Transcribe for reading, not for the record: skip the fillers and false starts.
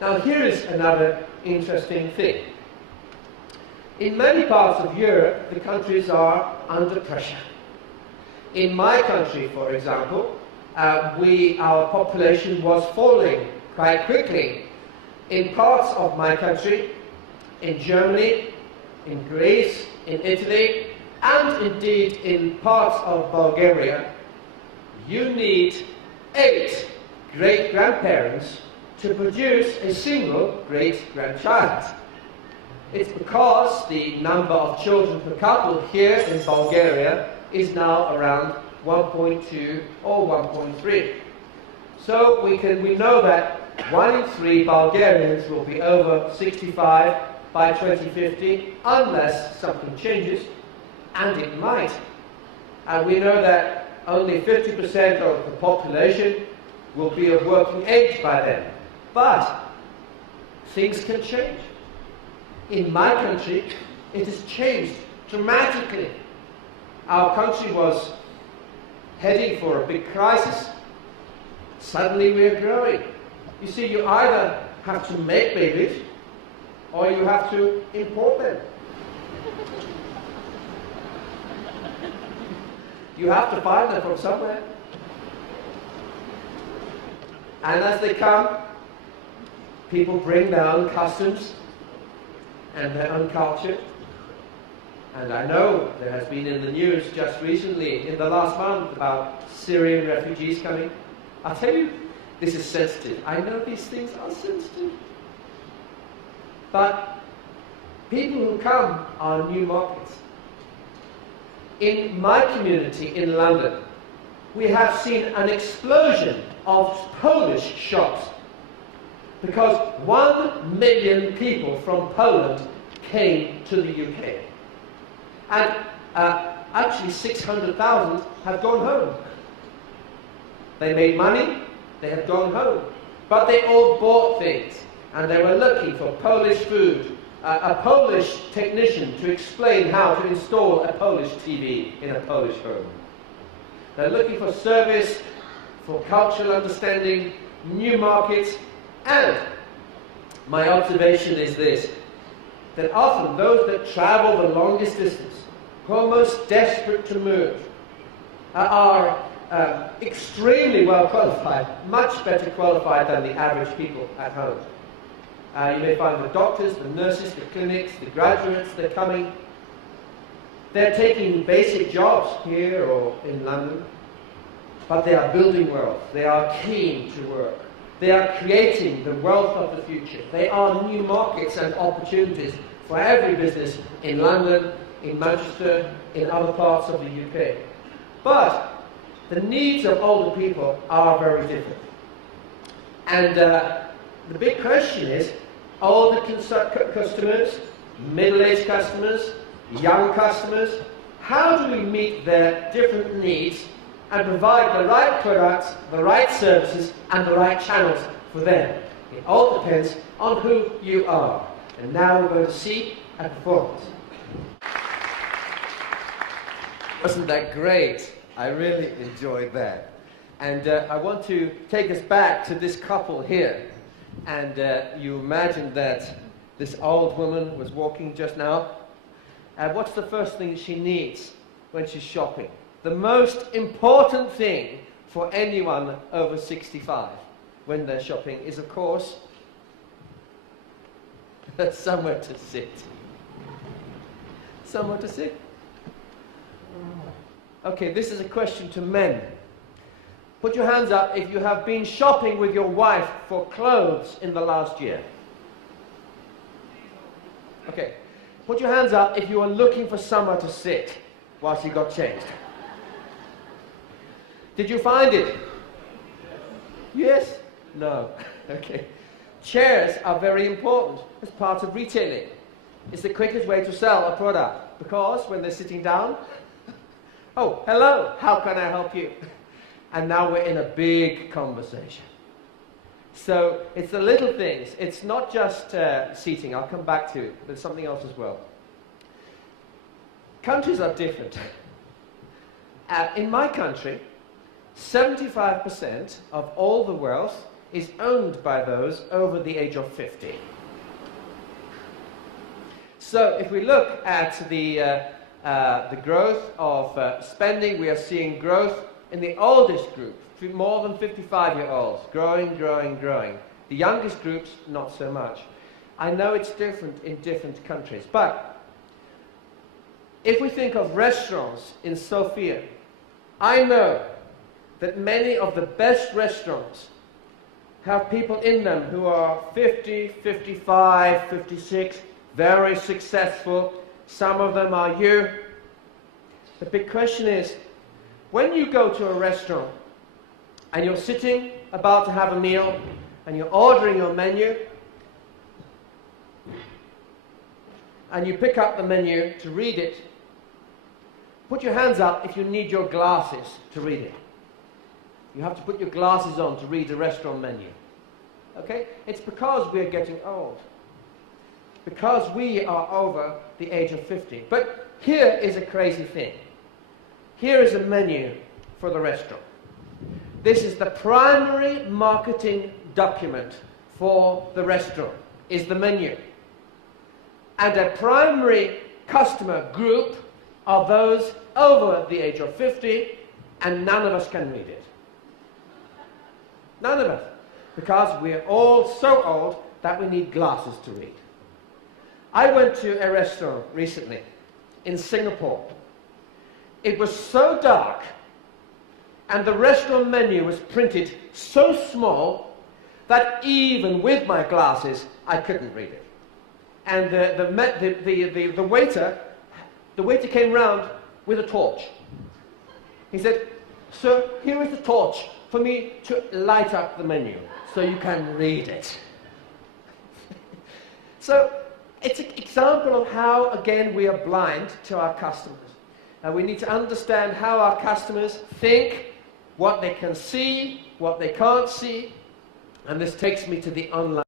Now here is another interesting thing. In many parts of Europe, the countries are under pressure. In my country, for example, our population was falling quite quickly. In parts of my country, in Germany, in Greece, in Italy, and indeed in parts of Bulgaria, you need 8 great-grandparents to produce a single great-grandchild. It's because the number of children per couple here in Bulgaria is now around 1.2 or 1.3. So we know that 1 in 3 Bulgarians will be over 65 by 2050 unless something changes, and it might. And we know that only 50% of the population will be of working age by then. But things can change. In my country, it has changed dramatically. Our country was heading for a big crisis. Suddenly we are growing. You see, you either have to make babies or you have to import them. You have to find them from somewhere. And as they come, people bring their own customs and their own culture. And I know there has been in the news just recently, in the last month, about Syrian refugees coming. I'll tell you, this is sensitive. I know these things are sensitive. But people who come are new markets. In my community in London, we have seen an explosion of Polish shops because 1 million people from Poland came to the UK. And actually 600,000 have gone home. They made money, they have gone home. But they all bought things, and they were looking for Polish food, a Polish technician to explain how to install a Polish TV in a Polish home. They're looking for service, for cultural understanding, new markets, and my observation is this, that often those that travel the longest distance, who are most desperate to move, are extremely well qualified, much better qualified than the average people at home. You may find the doctors, the nurses, the clinics, the graduates, they're coming. They're taking basic jobs here or in London, but they are building wealth. They are keen to work. They are creating the wealth of the future. They are new markets and opportunities for every business in London, in Manchester, in other parts of the UK. But the needs of older people are very different. And the big question is, older customers, middle-aged customers, young customers, how do we meet their different needs and provide the right products, the right services, and the right channels for them? It all depends on who you are. And now we're going to see a performance. Wasn't that great? I really enjoyed that. And I want to take us back to this couple here. And you imagine that this old woman was walking just now. And what's the first thing she needs when she's shopping? The most important thing for anyone over 65 when they're shopping is, of course, somewhere to sit. Somewhere to sit? Okay, this is a question to men. Put your hands up if you have been shopping with your wife for clothes in the last year. Okay. Put your hands up if you are looking for somewhere to sit whilst you got changed. Did you find it? Yes? No. Okay. Chairs are very important as part of retailing. It's the quickest way to sell a product because when they're sitting down, oh, hello, how can I help you? And now we're in a big conversation. So it's the little things. It's not just seating. I'll come back to it. There's something else as well. Countries are different. In my country, 75% of all the wealth is owned by those over the age of 50. So if we look at the growth of spending, we are seeing growth in the oldest group, more than 55-year-olds, growing, growing, growing. The youngest groups, not so much. I know it's different in different countries, but if we think of restaurants in Sofia, I know that many of the best restaurants have people in them who are 50, 55, 56, very successful. Some of them are you. The big question is, when you go to a restaurant and you're sitting about to have a meal and you're ordering your menu and you pick up the menu to read it, put your hands up if you need your glasses to read it. You have to put your glasses on to read the restaurant menu. Okay? It's because we're getting old. Because we are over the age of 50. But here is a crazy thing. Here is a menu for the restaurant. This is the primary marketing document for the restaurant, is the menu. And a primary customer group are those over the age of 50, and none of us can read it. None of us. Because we're all so old that we need glasses to read. I went to a restaurant recently in Singapore. It was so dark, and the restaurant menu was printed so small that even with my glasses, I couldn't read it. And the waiter came round with a torch. He said, "Sir, here is the torch for me to light up the menu so you can read it." So it's an example of how, again, we are blind to our customers. And we need to understand how our customers think, what they can see, what they can't see. And this takes me to the online.